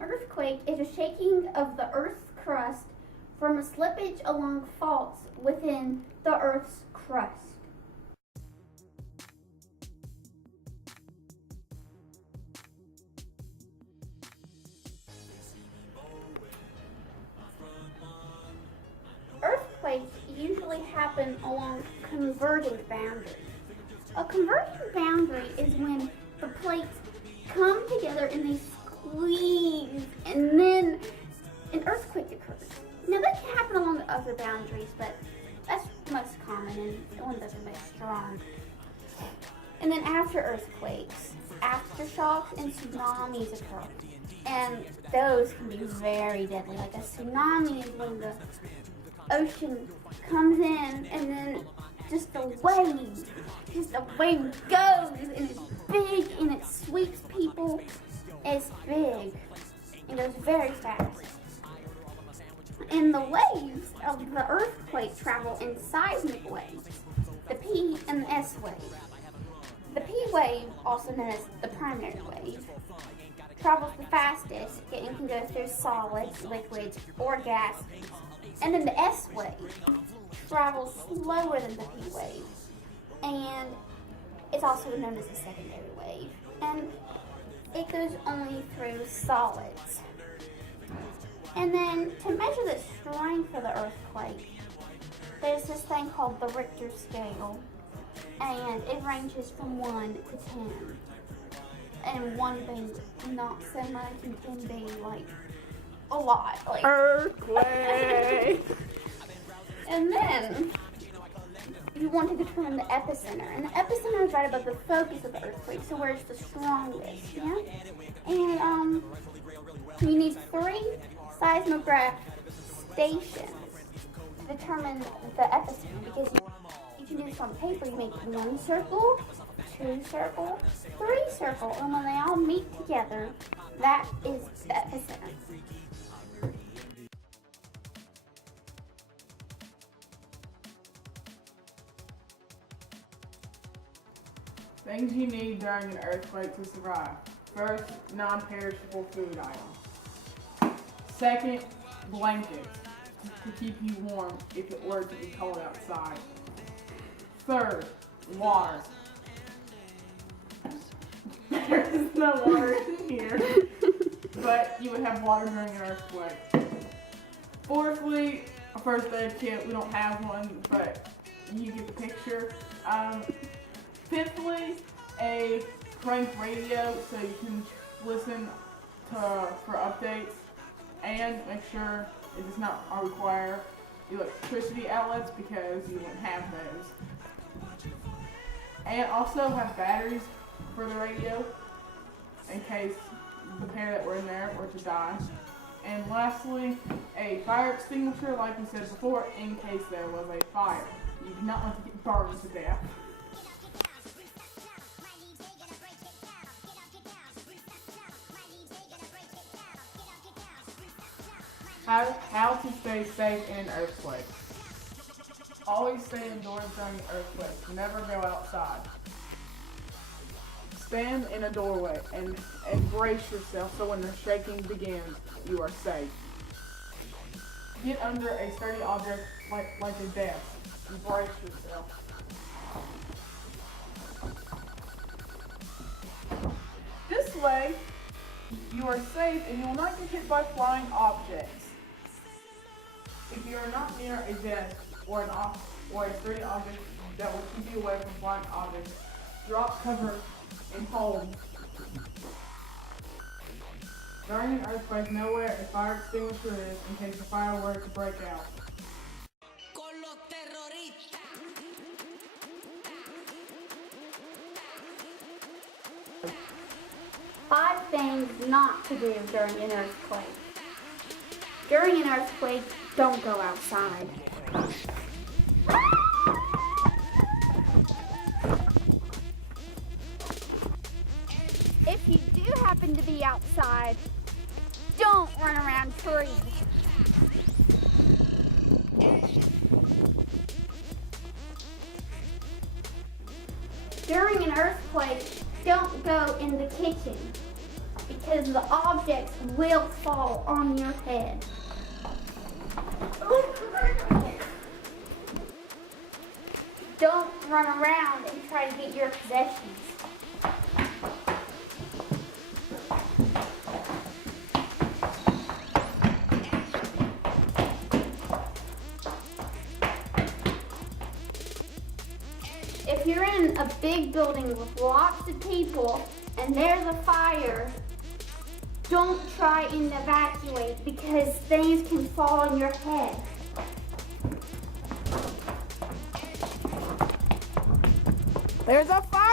An earthquake is a shaking of the Earth's crust from a slippage along faults within the Earth's crust. Earthquakes usually happen along converging boundaries. A converging boundary is when the plates come together and they squeeze, and then an earthquake occurs. Now that can happen along other boundaries, but that's most common and the one that's most strong. And then after earthquakes, aftershocks and tsunamis occur. And those can be very deadly. Like a tsunami is when the ocean comes in and then just a wave goes, and it's big and it sweeps people. It's big and goes very fast. And the waves of the earthquake travel in seismic waves, the P and the S wave. The P wave, also known as the primary wave, travels the fastest and can go through solids, liquids, or gases. And then the S wave travels slower than the P wave, and it's also known as the secondary wave. And it goes only through solids. And then to measure the strength of the earthquake, there's this thing called the Richter scale, and it ranges from 1 to 10. And 1 being not so much, and 10 being like a lot. Like earthquake! And then you want to determine the epicenter, and the epicenter is right above the focus of the earthquake, so where it's the strongest, yeah? And you need 3 seismograph stations to determine the epicenter, because you can do this on paper. You make 1 circle, 2 circle, 3 circle, and when they all meet together, that is the epicenter. Things you need during an earthquake to survive. First, non-perishable food items. Second, blankets to keep you warm if it were to be cold outside. Third, water. There is no water in here, but you would have water during an earthquake. Fourthly, a first aid kit. We don't have one, but you get the picture. Fifthly, a crank radio so you can listen for updates, and make sure it does not require electricity outlets because you won't have those. And also have batteries for the radio in case the pair that were in there were to die. And lastly, a fire extinguisher, like we said before, in case there was a fire. You do not want to get burned to death. How to stay safe in an earthquake. Always stay indoors during an earthquake. Never go outside. Stand in a doorway and brace yourself so when the shaking begins, you are safe. Get under a sturdy object like a desk and brace yourself. This way, you are safe and you will not get hit by flying objects. If you are not near a desk or a sturdy object that will keep you away from flying objects, drop cover and hold. During an earthquake, know where a fire extinguisher is in case the fire were to break out. 5 things not to do during an earthquake. During an earthquake, don't go outside. If you do happen to be outside, don't run around trees. During an earthquake, don't go in the kitchen because the objects will fall on your head. Don't run around and try to get your possessions. If you're in a big building with lots of people and there's a fire, don't try and evacuate because things can fall on your head. There's a fire!